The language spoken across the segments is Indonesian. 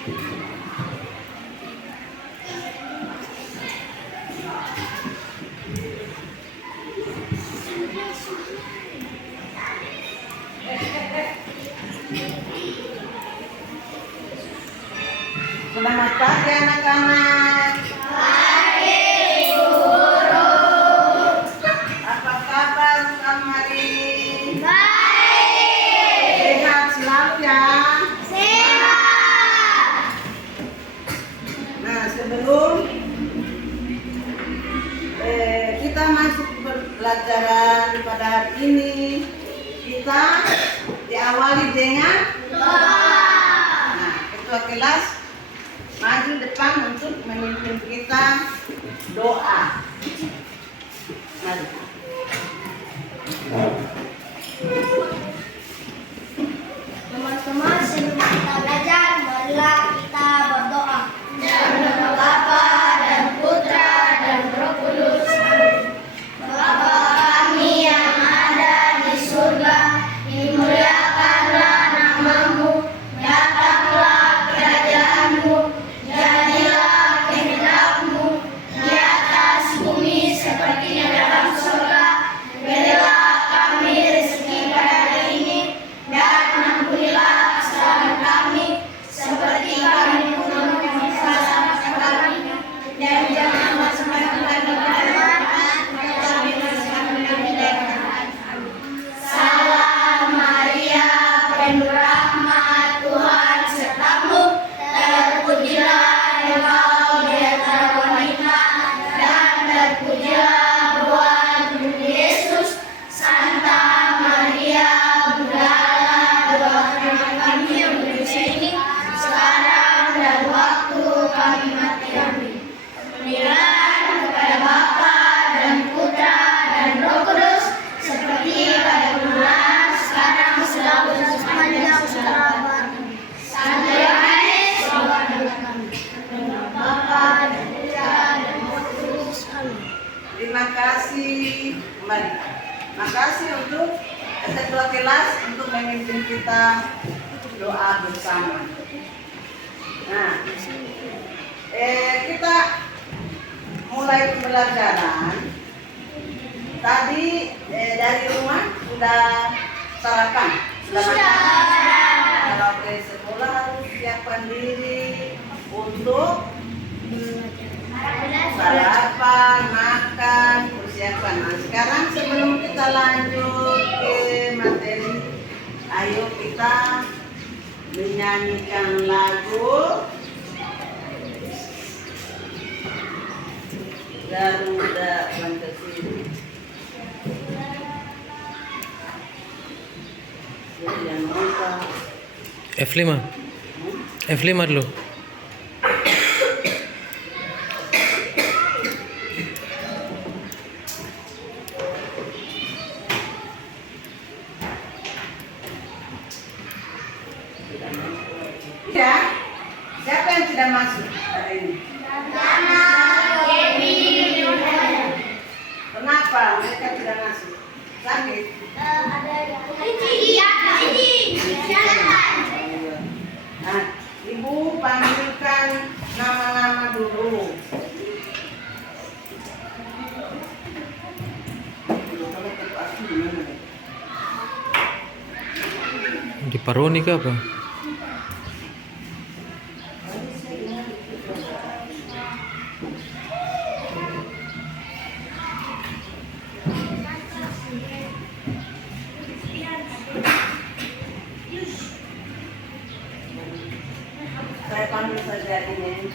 Selamat pagi anak-anak. Pagi Guru. Apa kabar kamu hari ini? Baik. Sehat selalu ya. Sehat. Nah, sebelum kita masuk pelajaran pada hari ini, kita diawali dengan Doa. nah, ketua kelas maju depan untuk memimpin kita doa. Mari. Teman-teman, sebelum kita belajar, marilah kita berdoa. Dalam nama Bapa dan Putra dan Roh Kudus. Bapa kami yang ada di surga, dimuliakanlah namamu, datanglah kerajaanmu, jadilah kehendakmu di atas bumi seperti di dalam surga. Berilah kami rezeki pada hari ini, dan ampunilah kesalahan kami seperti kami pun mengampuni kesalahan kami, dan jangan masukkan kami ke dalam tetapi bebaskanlah kami dari jahat. Salam Maria, penuh rahmat, Tuhan sertamu, terpujilah engkau di antara wanita, dan terpujilah buah tubuh Yesus. Santa Maria, Bunda Allah, doakanlah kami yang berdosa ini, sekarang dan waktu kami mati. Amin. Kemuliaan kepada Bapa dan Putra dan Roh Kudus, seperti pada permulaan, sekarang, selalu, dan sepanjang segala. Santo Yohanes, doakanlah kami. Dengan Bapa dan Putra dan Roh Kudus. Amin. Terima kasih. Kembali. Terima kasih untuk ketua kelas untuk memimpin kita doa bersama. Nah, kita mulai pembelajaran. Tadi dari rumah sudah sarapan, sudah makan. Kalau ke sekolah harus siapkan diri untuk sarapan, makan, persiapan. Nah, sekarang sebelum kita lanjut ke materi, ayo kita menyanyikan lagu Garuda Pancasila. Yang nonton F5 F5 dulu. ya, siapa yang tidak masuk hari ini? Kenapa mereka tidak masuk? Sakit? Nah, Ibu panggilkan nama-nama dulu. Di Paroni ke apa? Saya panggil saja ini.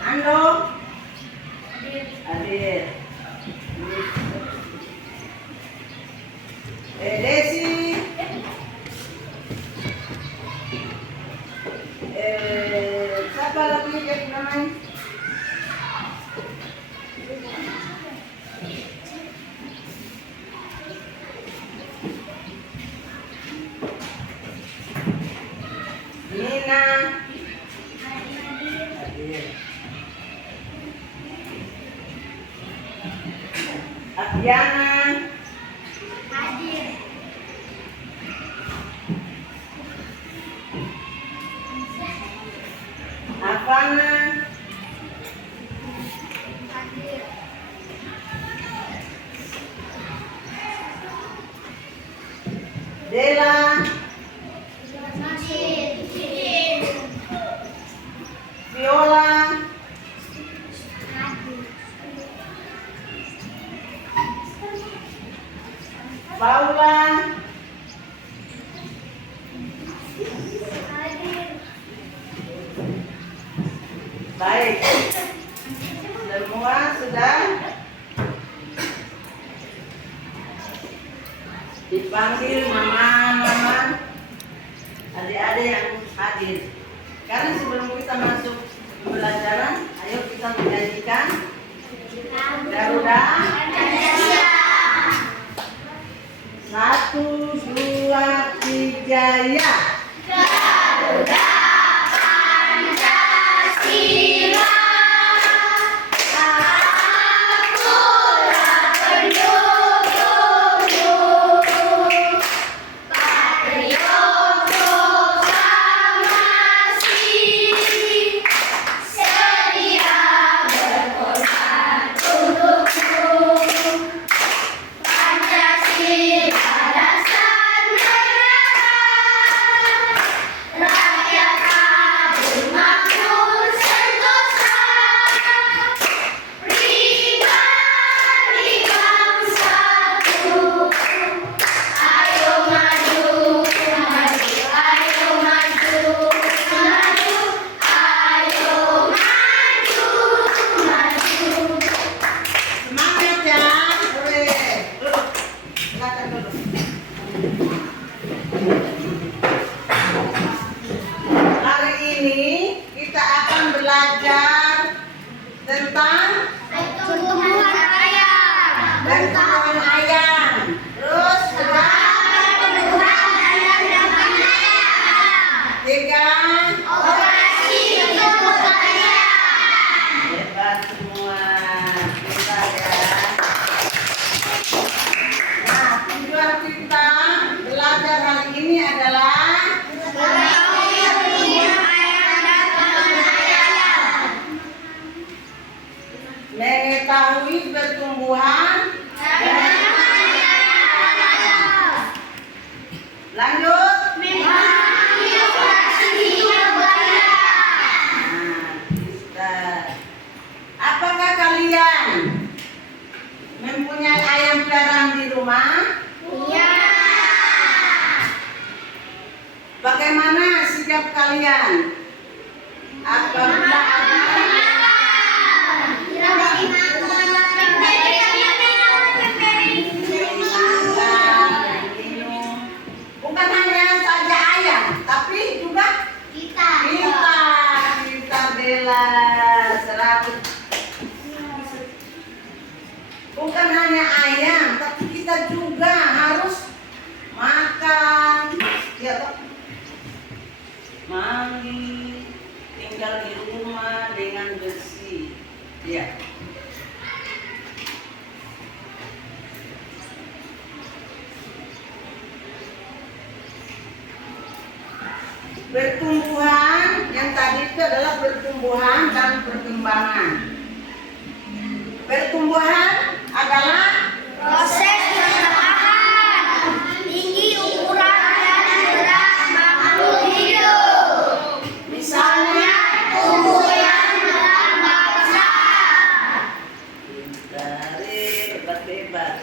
Ando, Adir, Desi, siapa lagi yang namanya? Nina, Adir, Apiana, Abana, Dela, Viola, Paula, baik. Semua sudah dipanggil mama, adik-adik yang hadir. Sekarang sebelum kita masuk pembelajaran, ayo kita menyanyikan Garuda. 1, 2, 3, ya. Garuda Pancasila, akulah pendukungmu, patriot proklamasi, sedia berkorban untukmu. Pancasila dasar negara, rakyat adil makmur sentosa, pribadi bangsaku. Ayo maju, maju, ayo maju, maju, ayo maju, maju. Semangat ya. Boleh. Duduk. Silakan duduk. Hari ini kita akan belajar tentang Pertumbuhan ayam. pertumbuhan ayam. Terus juga Pertumbuhan ayam dan ayam. 3. Operasi pertumbuhan ayam. Hebat semua. Pintar ya. Nah, tujuan kita belajar hari ini adalah Mengetahui pertumbuhan ayam dan ayam. mengetahui pertumbuhan. Lanjut. Memahami operasi pertumbuhan ayam. Nah, kita. Apakah kalian mempunyai ayam peliharaan di rumah? Ya. Bagaimana sikap kalian apabila bukan hanya saja ayam, tapi juga kita bela 100. Bukan hanya ayam, tapi kita juga harus makan, ya toh? Mandi, tinggal di rumah dengan bersih, ya. Pertumbuhan yang tadi itu adalah pertumbuhan dan perkembangan. Pertumbuhan adalah Proses pertambahan tinggi ukuran dan berat makhluk hidup. misalnya Tumbuh yang bertambah besar. dari hebat-hebat.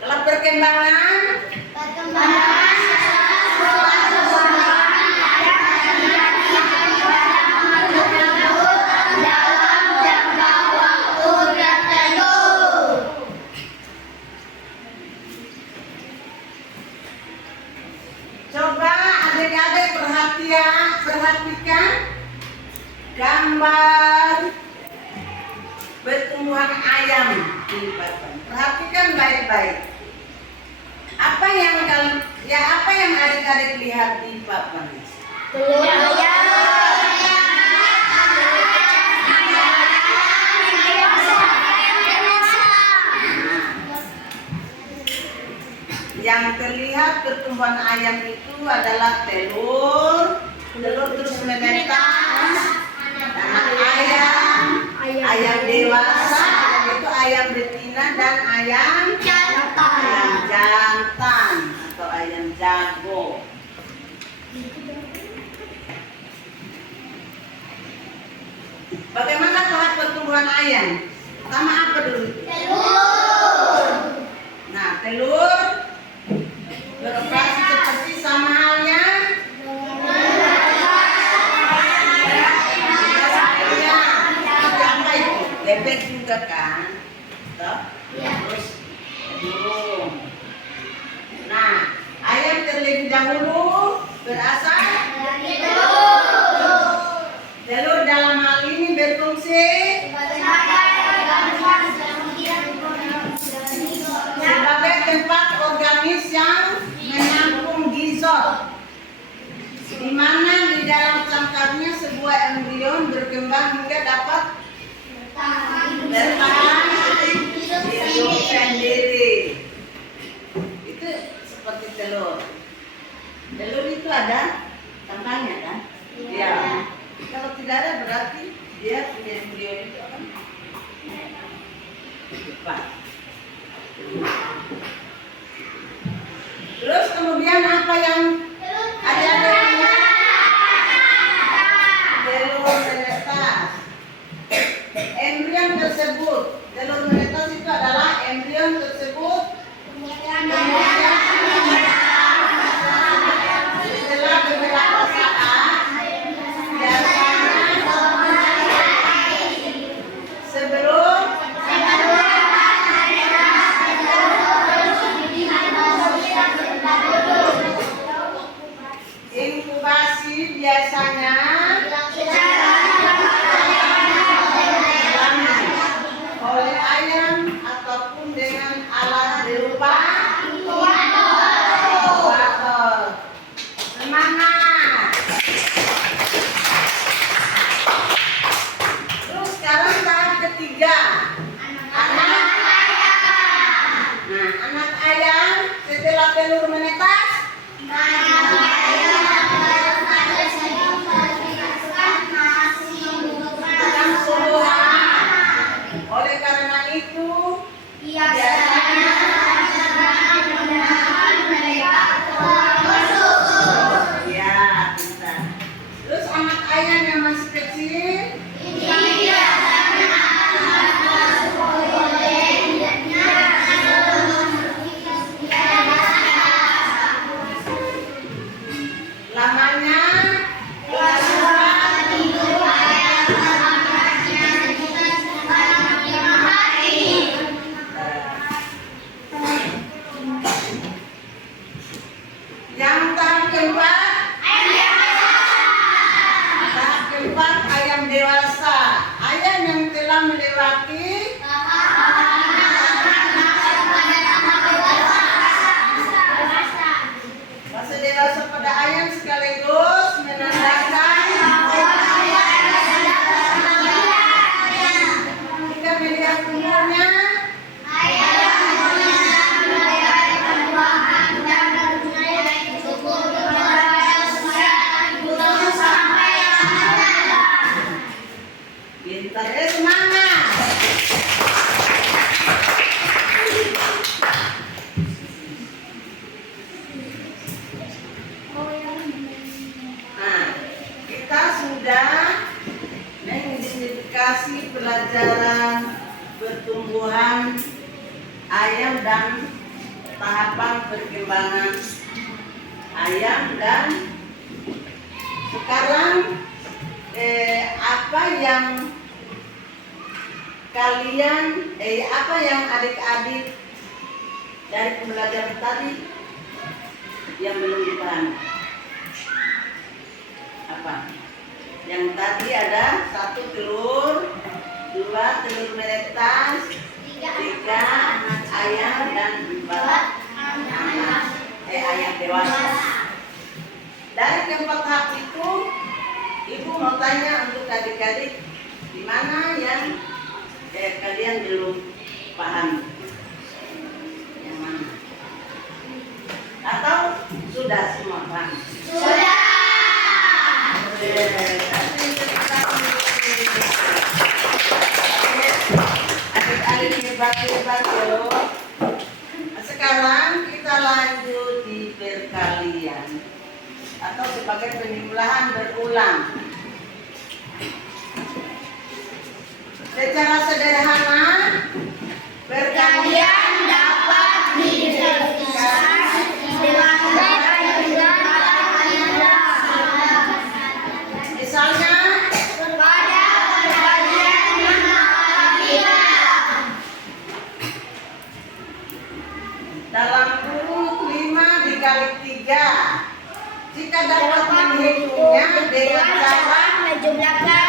Kalau perkembangan Perkembangan adalah perkembangan yang terjadi pada makhluk hidup dalam jangka waktu tertentu. coba adik-adik perhatikan gambar pertumbuhan ayam di papan. Perhatikan baik-baik. Apa yang adik-adik lihat di papan? Telur ayam. Yang terlihat pertumbuhan ayam itu adalah telur terus menetas dan Bagaimana tahap pertumbuhan ayam? Pertama apa dulu? Telur. Nah, telur beroperasi seperti sama halnya apa itu? Bebek juga kan? Toh? Terus burung. Nah, ayam terlebih dahulu berasal telur dalam hal ini berfungsi sebagai tempat organis yang menampung gizot, di mana di dalam cangkangnya sebuah embrion berkembang hingga dapat bertahan hidup sendiri. Itu seperti telur. Telur itu ada cangkangnya kan? Iya. Kalau tidak ada berarti dia punya embrion itu akan cepat. Terus kemudian apa yang ada telur menetas. Embrion tersebut, telur menetas itu adalah embrion tersebut kemudian setelah beberapa saat sebelum inkubasi biasanya oleh ayam ataupun dengan alat berupa inkubator. Semangat. Terus sekarang tahap ketiga, anak ayam. Nah, anak ayam setelah telur menetas, oleh karena itu biasanya ya bisa. Terus anak ayam yang masih kecil lamanya yang tahap keempat ayam dewasa. Ayam yang telah melewati masa dewasa pada ayam sekaligus menandakan jika melihat umurnya pintar, semangat. Nah, kita sudah mengidentifikasi pelajaran pertumbuhan ayam dan tahapan perkembangan ayam, dan sekarang apa yang kalian apa yang adik-adik dari pembelajaran tadi yang belum dipahami? Apa? Yang tadi ada 1 telur, 2 telur menetas, 3 anak ayam, dan 4 anak ayam dewasa. Dari keempat tahap itu, ibu mau tanya untuk adik-adik, di mana yang kalian belum paham? Yang mana? Atau sudah semua paham? Sudah. Adik-adik hebat-hebat yo. Sekarang kita lanjut di perkalian atau sebagai penjumlahan berulang. Secara sederhana, perkalian dapat dijelaskan dengan misalnya pada perkalian matematika. dalam kurung 5 dikali 3. Jika dapat menghitungnya dengan cara menjumlahkan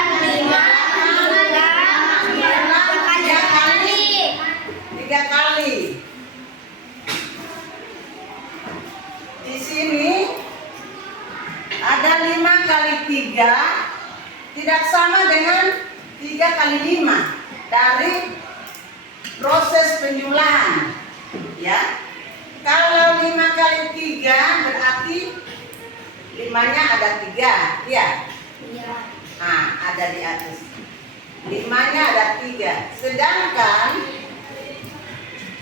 3 kali. Di sini ada 5 kali 3 tidak sama dengan 3 kali 5 dari proses penjumlahan. Ya, kalau 5 kali 3 berarti 5-nya ada 3, ya. Nah, ada di atas. 5-nya ada 3. Sedangkan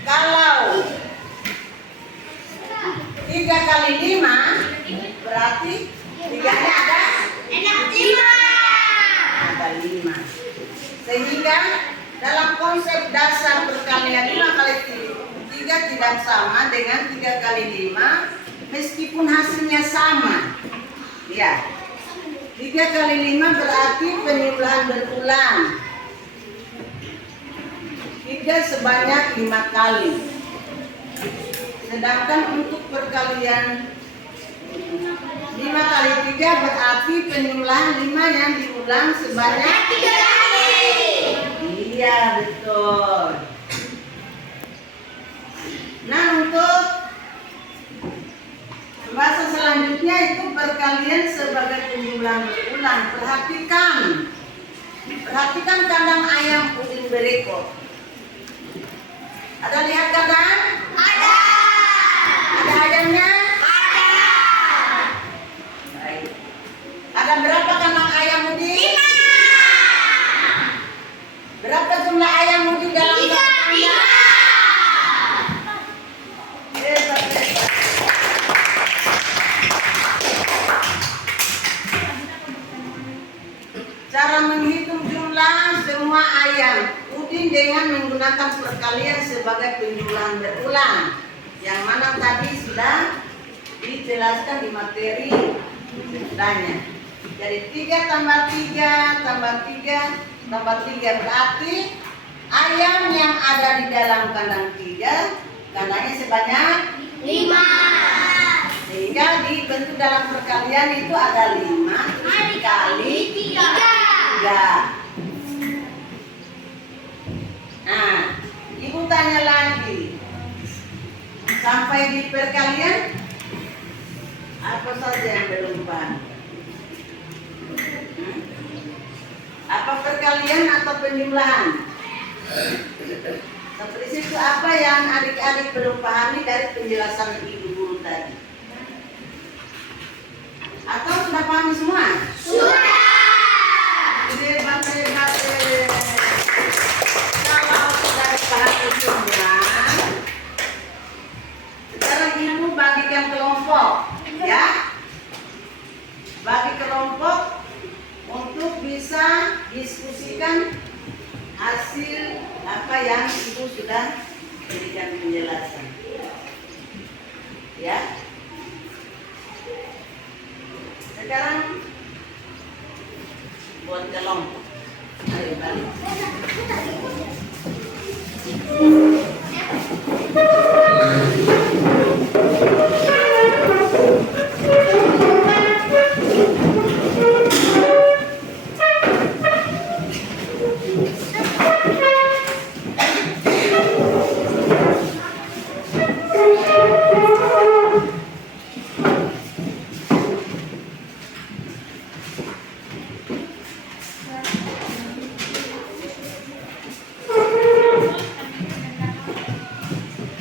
kalau 3 kali 5 berarti 3-nya ada 5. Sehingga dalam konsep dasar perkalian 5 kali 3 tidak sama dengan 3 kali 5 meskipun hasilnya sama. Ya. 3 kali 5 berarti penjumlahan berulang. 3 sebanyak 5 kali. Sedangkan untuk perkalian 5 kali 3 berarti penjumlahan 5 yang diulang sebanyak 3 kali. Iya, betul. Nah, untuk pembahasan selanjutnya itu perkalian sebagai penjumlahan berulang. Perhatikan kandang ayam Udin berikut. Ada lihat kandang? Ada. Ada ayamnya? Ada. Baik. Ada berapa kandang ayam Udin? 5. Berapa jumlah ayam Udin dalam kandang? 3. Hebat, hebat. Cara menghitung jumlah semua ayam Udin dengan menggunakan perkalian sebagai penjumlahan berulang, yang mana tadi sudah dijelaskan di materi sebelumnya. Jadi 3 tambah 3 tambah 3 tambah 3 berarti ayam yang ada di dalam kandang 3 kandangnya sebanyak 5. sehingga dibentuk dalam perkalian itu ada 5 dikali 3. Nah, ibu tanya lagi, sampai di perkalian apa saja yang belum paham? Apa perkalian atau penjumlahan? Sampai situ apa yang adik-adik belum pahami dari penjelasan ibu guru tadi? Atau sudah paham semua? Sudah. Hebat, hebat, kalau sudah paham semua, sekarang ibu bagikan kelompok, ya. Bagi kelompok untuk bisa diskusikan hasil apa yang ibu sudah berikan penjelasan, ya. Sekarang buat kelompok. Ayo balik.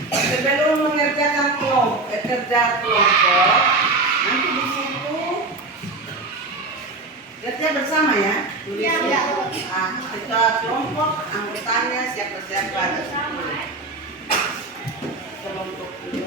Sebelum mengerjakan kerja kelompok, nanti di situ kerja bersama ya. Tulis Ya. Nah, kita kelompok anggotanya siapa-siapa ada 10. Kelompok 2.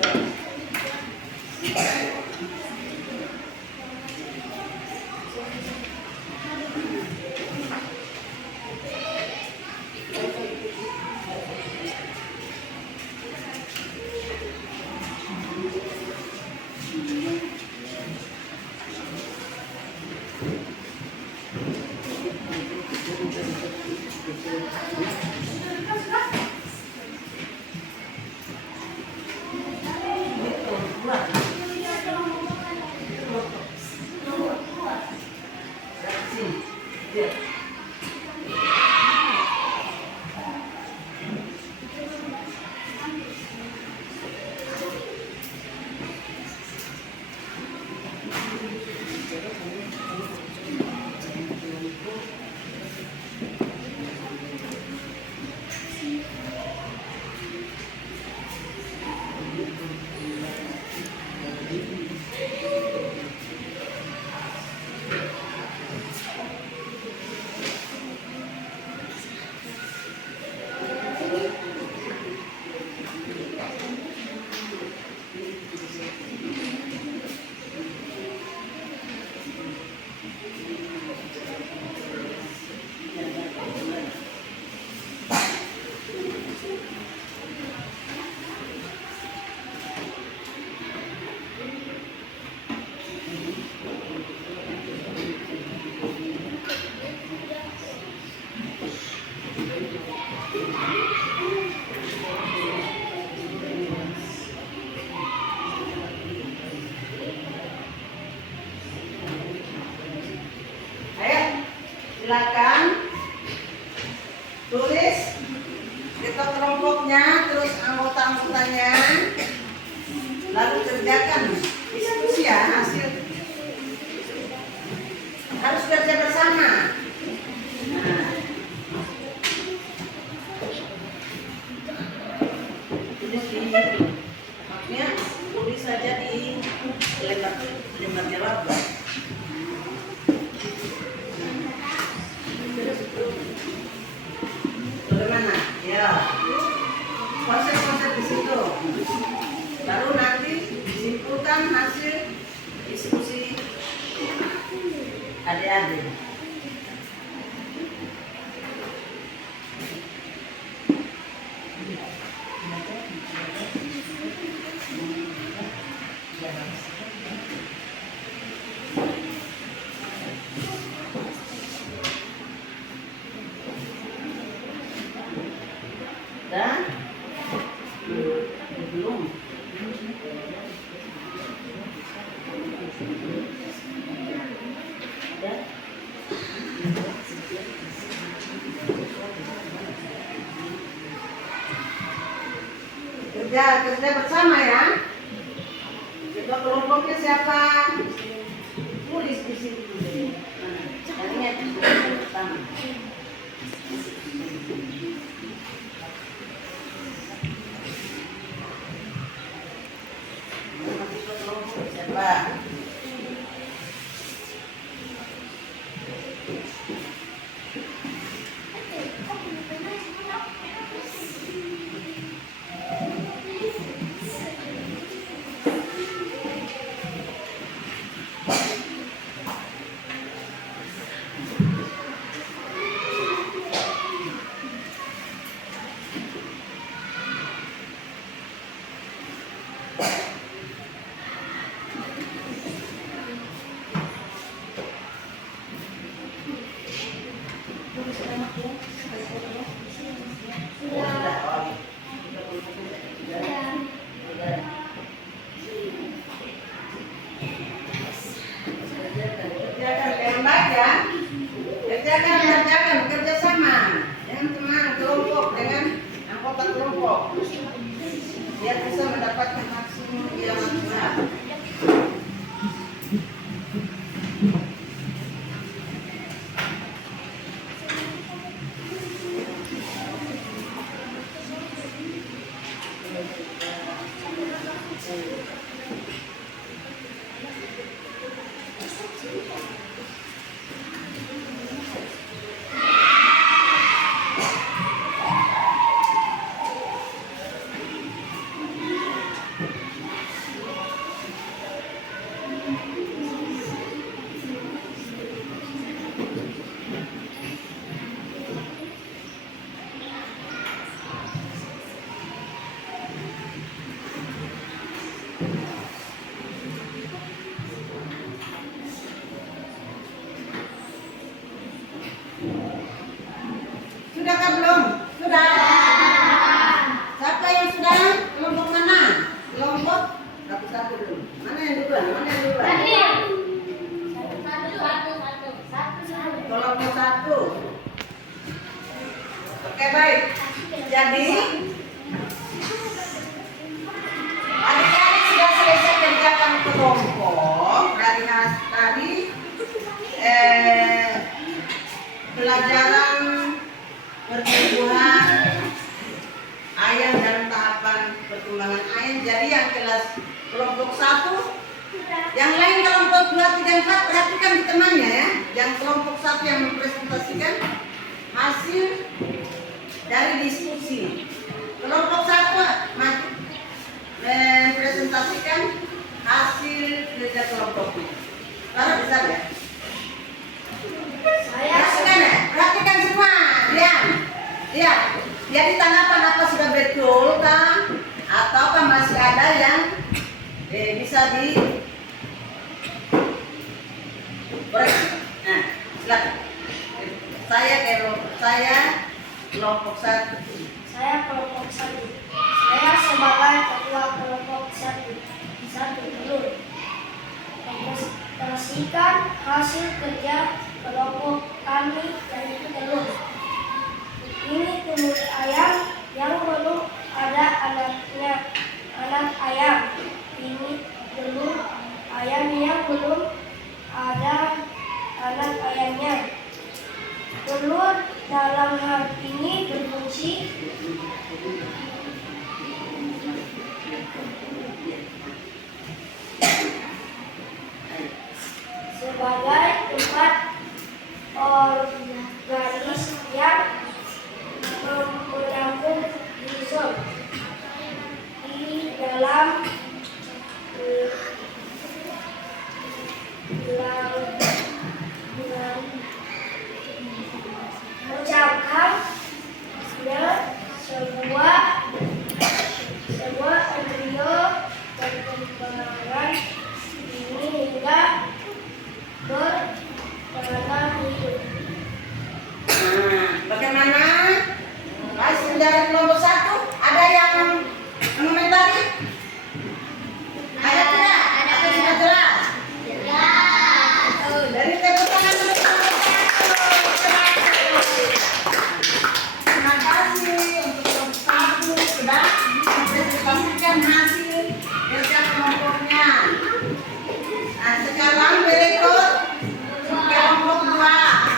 Silakan tulis kita kelompoknya, terus anggota-anggotanya, lalu kerjakan diskusi ya, hasil harus kerja bersama. Nah, tulis di maksudnya tulis saja di lembar jawab. Bagaimana? Ya, konsep-konsep di situ. Baru nanti disimpulkan hasil diskusi adik-adik. Dan belum kerja bersama ya. Kita kelompoknya siapa? Tulis di situ. Caranya kerja bersama. Siapa? Kerjakan kerjasama dengan teman kelompok, dengan anggota kelompok, biar bisa mendapatkan maksimum yang maksimal. Sudahkah belum? Sudah. Siapa yang sudah? Kelompok mana? Kelompok satu dulu. Mana yang duluan? Kelompok satu. Oke, baik. Jadi adik-adik sudah selesai kerjakan kelompok dari tadi pelajaran pertumbuhan ayam dalam tahapan perkembangan ayam. Jadi yang kelas kelompok 1, yang lain kelompok 2, 3, 4 perhatikan di temannya ya. Yang kelompok 1 yang mempresentasikan hasil dari diskusi. Kelompok 1 mempresentasikan hasil kerja kelompoknya. Taruh bisa ya? Perhatikan semua. Diam. Jadi tanggapan apa sudah betul kan? Ataukah masih ada yang bisa di koreksi? Nah, silakan. Saya kelompok 1. Saya kelompok 1. Saya sebagai ketua kelompok 1 dulu mempresentasikan hasil kerja kelompok kami yaitu telur. Ini telur ayam yang belum ada anaknya. Anak ayam. Ini telur ayam yang belum ada anak ayamnya. Telur dalam hal ini berfungsi sebagai tempat organis yang menampung ozon di dalam mencapai sebuah embrio perkembangan ini hingga berkembang hidup. Bagaimana? Hasil dari kelompok 1 ada yang mengomentari? Ada tidak? Atau sudah jelas? Dari tepuk tangan untuk kelompok 1. Terima kasih untuk kelompok 1 sudah mempresentasikan hasil kerja kelompoknya. Nah, sekarang berikut kelompok 2.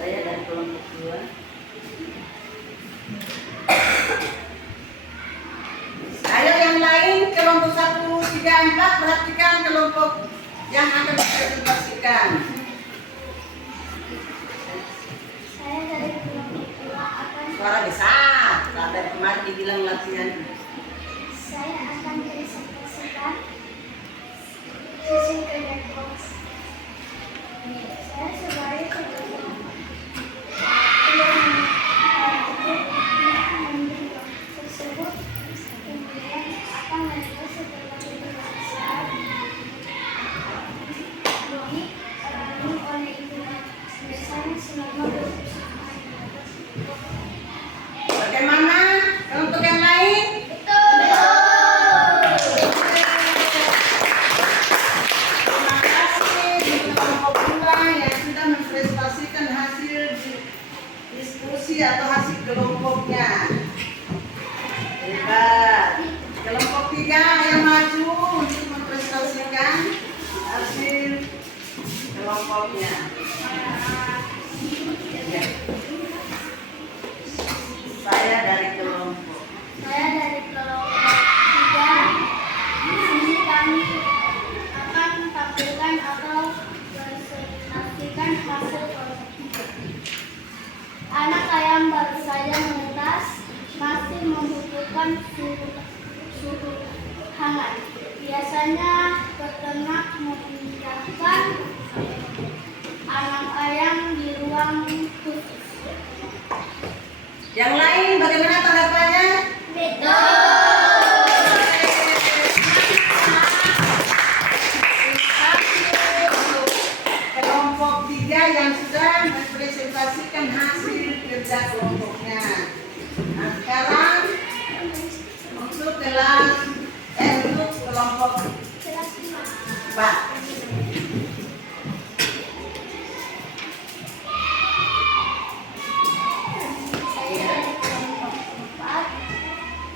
Saya dari kelompok 2. Ayo yang lain kelompok 1, 3, 4 perhatikan kelompok yang akan dipresentasikan. Saya dari kelompok 2 akan Suara besar. Dari kemarin dibilang latihan. Saya akan presentasikan hasil kerja kelompok. Saya sebagai ketua tersebut kemudian akan melihat sebagai pemeriksaan dialami oleh ibu misalnya selama Bagaimana kelompok yang lain? Terima kasih untuk kelompok 2 yang sudah mempresentasikan hasil diskusi atau hasil kelompoknya. Hebat. Kelompok 3 yang maju untuk mempresentasikan hasil kelompoknya. Ya. Saya dari kelompok 3. Di sini kami akan tampilkan atau presentasikan hasil kelompok. Anak ayam baru saja menetas, masih membutuhkan suhu hangat. Biasanya peternak memindahkan anak ayam di ruang khusus. Yang lain bagaimana tanggapannya? Kelompok 3 yang sudah mempresentasikan hasil kerja kelompoknya. Nah, sekarang untuk kelompok 4.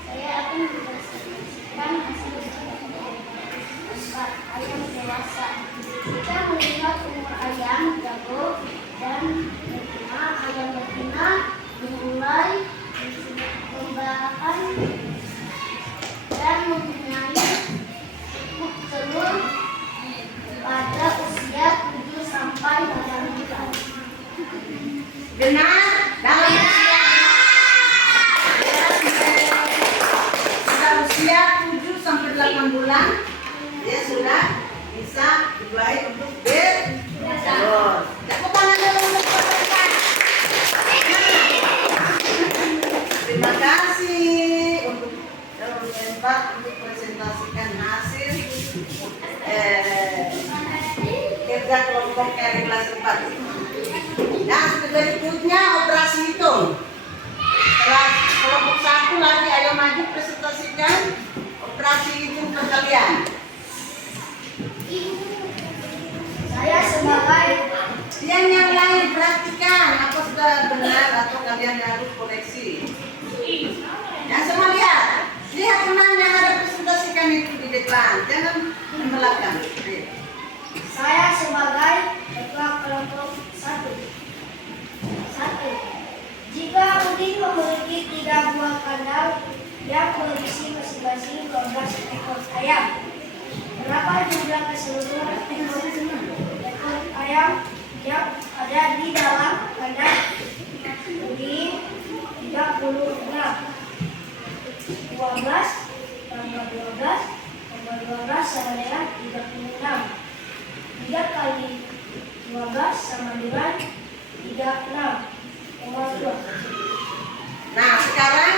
Saya akan mempresentasikan hasil ayam dewasa. Jika melihat umur ayam jago dan betina, ayam betina dimulai membahan dan mempunyai cukup telur pada usia 7 sampai 8 bulan. Benar? Dalam usia 7 sampai 8 bulan dia sudah bisa dibuai untuk bertelur. Tepuk tangan dulu untuk mereka. Terima kasih untuk untuk presentasikan hasil kerja kelompok dari kelas 4. Nah, berikutnya operasi hitung. Setelah kelompok 1 lagi, ayo maju presentasikan operasi hitung perkalian. Saya sebagai Yang lain perhatikan apa sudah benar atau kalian harus koreksi. Yang semua lihat teman yang ada presentasikan itu di depan, jangan di belakang. Saya sebagai ketua kelompok 1. Jika Udin memiliki 3 buah kandang yang berisi masing-masing 12 ekor ayam, berapa jumlah keseluruhan ekor ayam yang ada di dalam kandang? Udin 36. 12 tambah 12 tambah 12 sama dengan 36. 3 kali 12 sama dengan 36. Nah, sekarang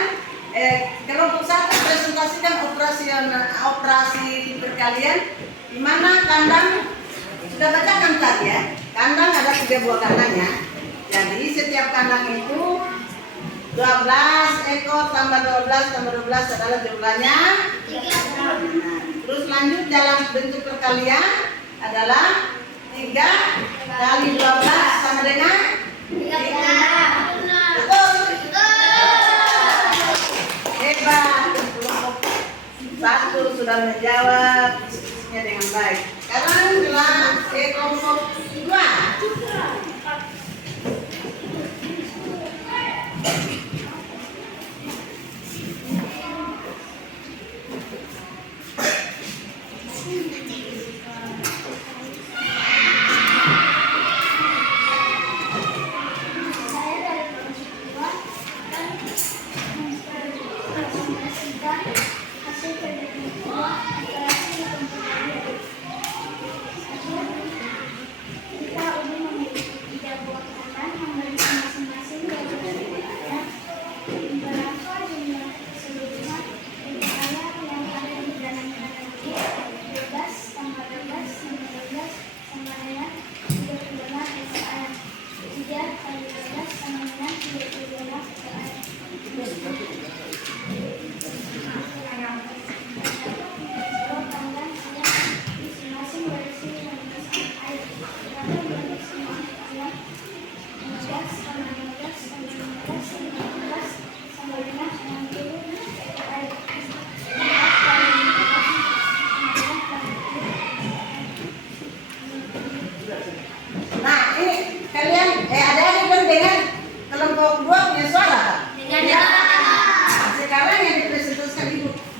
kelompok 1 presentasikan operasi perkalian di mana kandang sudah bacakan tadi ya. Kandang ada 3 buah kandangnya. Jadi setiap kandang itu 12 ekor tambah 12 tambah 12 adalah jumlahnya 36. Nah, terus lanjut dalam bentuk perkalian adalah 3 kali 12 sama dengan 36. Betul. Hebat. Kelompok 1 sudah menjawab diskusinya dengan baik. Sekarang kelompok 2.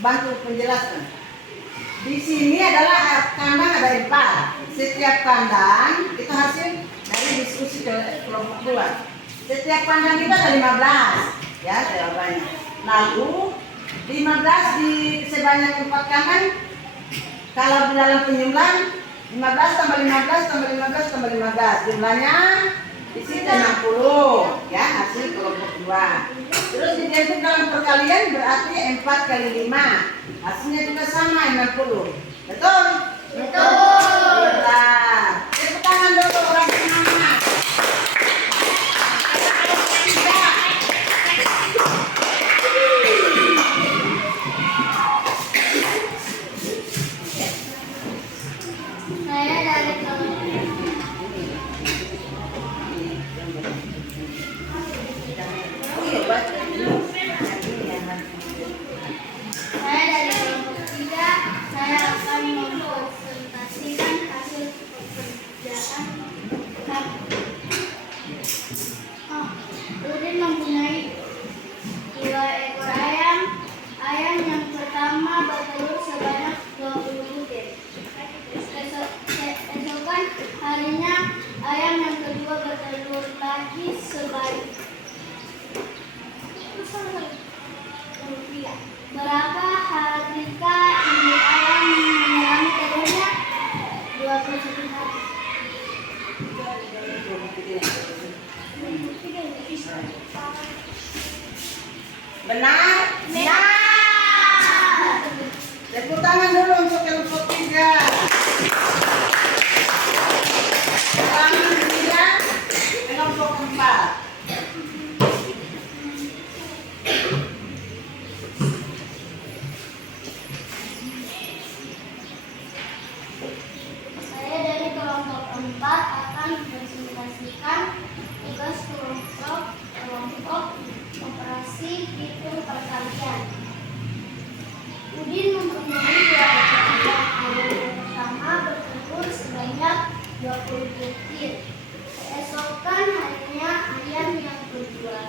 bantu penjelasan. Di sini adalah kandang ada 4. Setiap kandang itu hasil dari diskusi kelompok 2. Setiap kandang itu ada 15, ya jawabannya. Lalu 15 di sebanyak 4 kandang, kalau di dalam penjumlahan 15 tambah 15 tambah 15 tambah 15, jumlahnya di sini 60, ya hasil kelompok 2. Terus itu dalam perkalian berarti 4 kali 5. Hasilnya juga sama 60. Betul? Betul. Benar. Tepuk tangan dulu orang semangat. Saya dari kelompok Oh iya, baca dulu. Saya dari kelompok 3, saya akan mempresentasikan hasil pekerjaan kami. Udin mempunyai 2 ekor ayam. Ayam yang pertama bertelur sebanyak 20 butir. Esokan harinya ayam yang kedua bertelur lagi sebanyak berapa harikah induk ayam menyelam telurnya? 21 hari. Benar? Benar. Tepuk tangan dulu untuk kelompok 3. Tangan 3, kelompok 4. Saya dari kelompok 4 akan mempresentasikan tugas kelompok operasi hitung perkalian. Udin mempunyai 2 ekor ayam. Ayam yang pertama bertelur sebanyak 20 butir. Keesokan harinya ayam yang kedua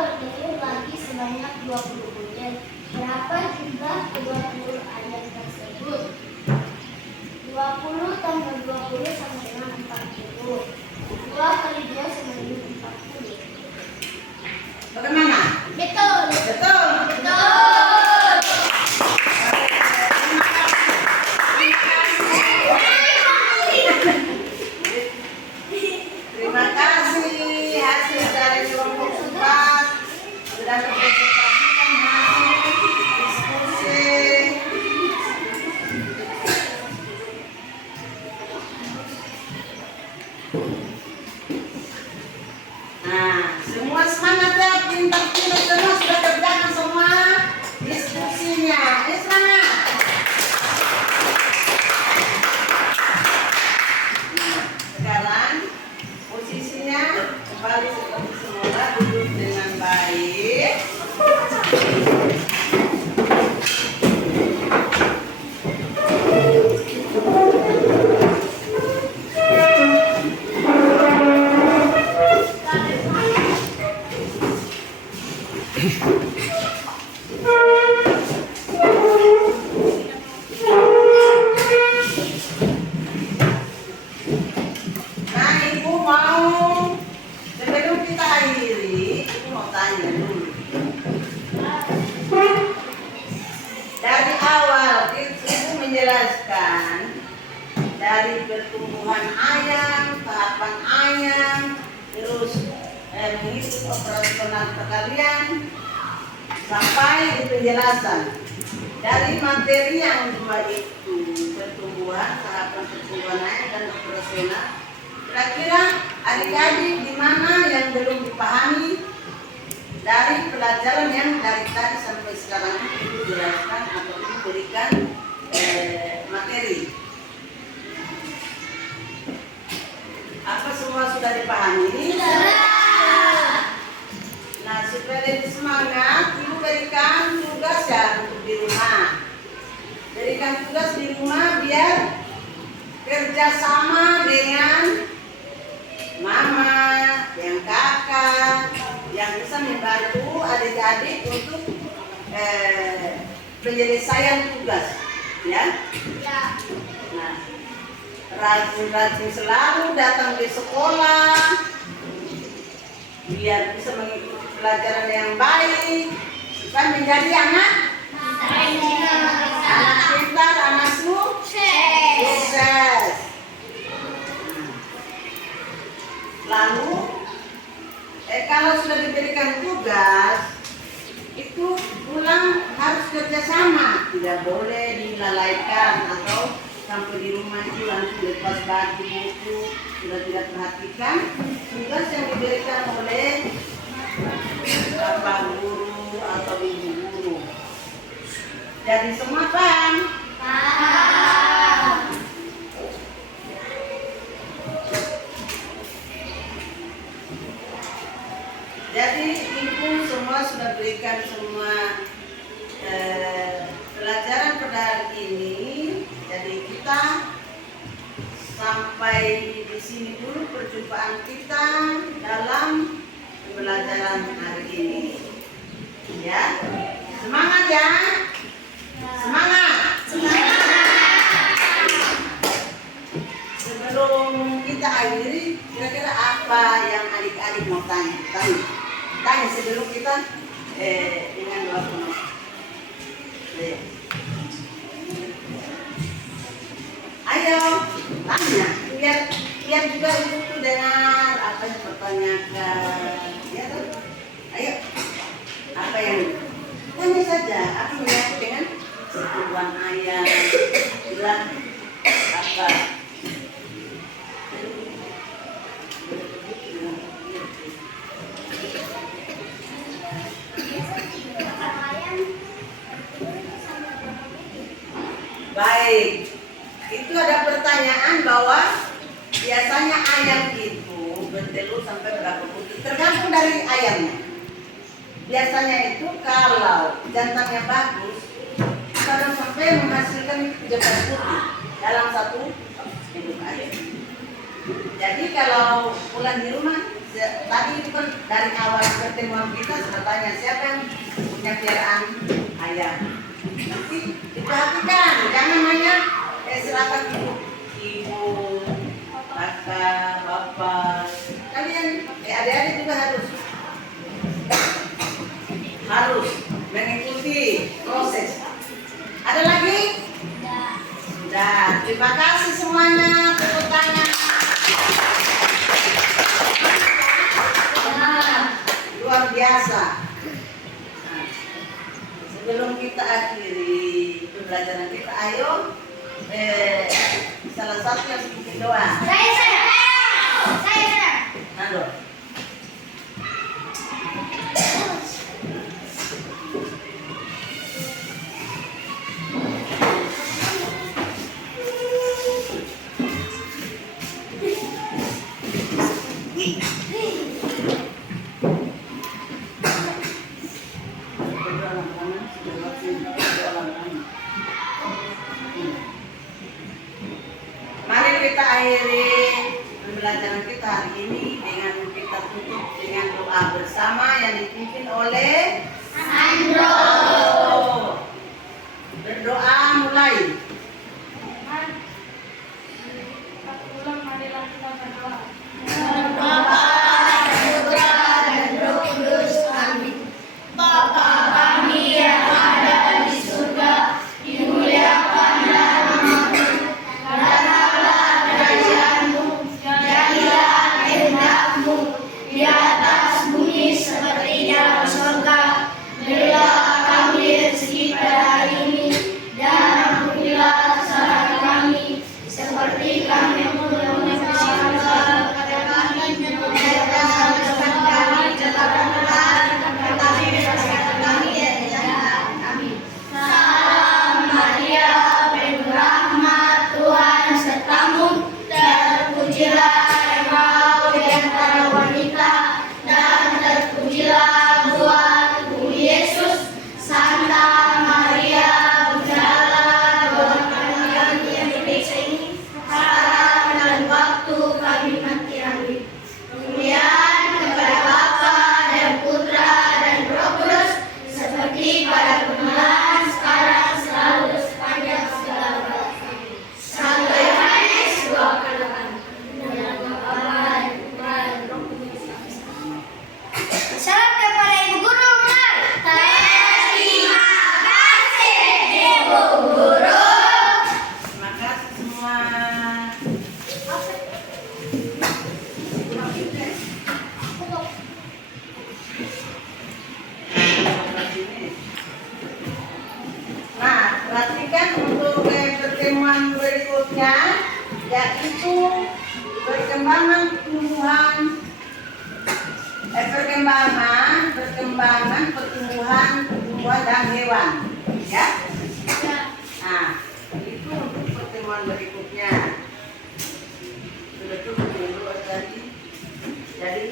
bertelur lagi sebanyak 20 butir. Berapa jumlah kedua telur ayam tersebut? 20 tambah 20 sama dengan 40. 2 kali 2 sama dengan 40. Bagaimana? Betul. Betul? Betul. Terima kasih hasil dari kelompok 4 sudah mempresentasikan hasil diskusi. Nah, semua semangat ya, pintar-pintar semua sudah kerjakan semua diskusinya. Ayo semangat. Sekarang posisinya kembali seperti semula, duduk dengan baik. Nah, ibu mau sebelum kita akhiri, ibu mau tanya dulu. Dari awal ibu menjelaskan dari pertumbuhan ayam, tahapan ayam, terus menghitung operasional perkalian sampai di penjelasan. Dari materi yang dua itu, pertumbuhan, tahapan pertumbuhan ayam dan operasional, kira-kira adik-adik di mana yang belum dipahami dari pelajaran yang dari tadi sampai sekarang ibu jelaskan atau ibu berikan materi? Apa semua sudah dipahami? Nah, supaya lebih semangat, ibu berikan tugas ya untuk di rumah. Berikan tugas di rumah biar kerjasama dengan mama, yang kakak, yang bisa membantu adik-adik untuk penyelesaian tugas, ya. Nah, rajin-rajin selalu datang ke sekolah biar bisa mengikuti pelajaran yang baik supaya menjadi anak pintar, anak sukses. Lalu kalau sudah diberikan tugas, itu pulang harus kerjasama, tidak boleh dilalaikan atau sampai di rumah itu langsung lepas baju buku, sudah tidak perhatikan tugas yang diberikan oleh bapak guru atau ibu guru. Jadi semua paham? Paham. Jadi ibu semua sudah berikan semua pelajaran pada hari ini. Jadi kita sampai di sini dulu perjumpaan kita dalam pembelajaran hari ini. Ya, semangat ya, semangat. Sebelum kita akhiri, kira-kira apa yang adik-adik mau tanya? Tanya sebelum kita dengan doa penuh. Ayo tanya, biar juga ibu tuh dengar apa yang pertanyakan. Ya tuh, ayo apa yang tanya saja. Aku menyatu dengan sebuah ayat bilang apa. Baik, itu ada pertanyaan bahwa biasanya ayam itu bertelur sampai berapa putih, tergantung dari ayamnya. Biasanya itu kalau jantannya bagus, kadang sampai menghasilkan 13 putih dalam satu induk ayam. Jadi kalau pulang di rumah, tadi itu kan dari awal pertemuan kita sudah tanya siapa yang punya piaraan ayam. Nanti diperhatikan, jangan hanya serahkan ibu, kakak, bapak. Kalian, adik-adik juga harus mengikuti proses. Ada lagi? Sudah. Terima kasih semuanya. Tepuk tangan. Luar biasa. Sebelum kita akhiri pembelajaran kita, ayo salah satu yang bikin doa. Saya. Nando. Mari kita akhiri pembelajaran kita hari ini dengan kita tutup dengan doa bersama yang dipimpin oleh Sandro. Berdoa mulai. Bapa, Putra, dan Roh Kudus. Amin. Bapa kami yang ada di surga, dimuliakan namamu, datanglah kerajaanmu, jadilah kehendakmu di atas bumi seperti di dalam surga. Berilah kami rezeki pada hari ini, dan ampunilah kesalahan kami, seperti kami mengampuni kesalahan kepada kami, dan jangan kami tetapkan kami bebaskan kami dari jahat. Amin. Salam Maria, penuh rahmat, Tuhan sertamu, terpujilah engkau di antara wanita, yaitu perkembangan pertumbuhan dan hewan. Ya. Nah, itu untuk pertemuan berikutnya. Sudah cukup dulu tadi. Jadi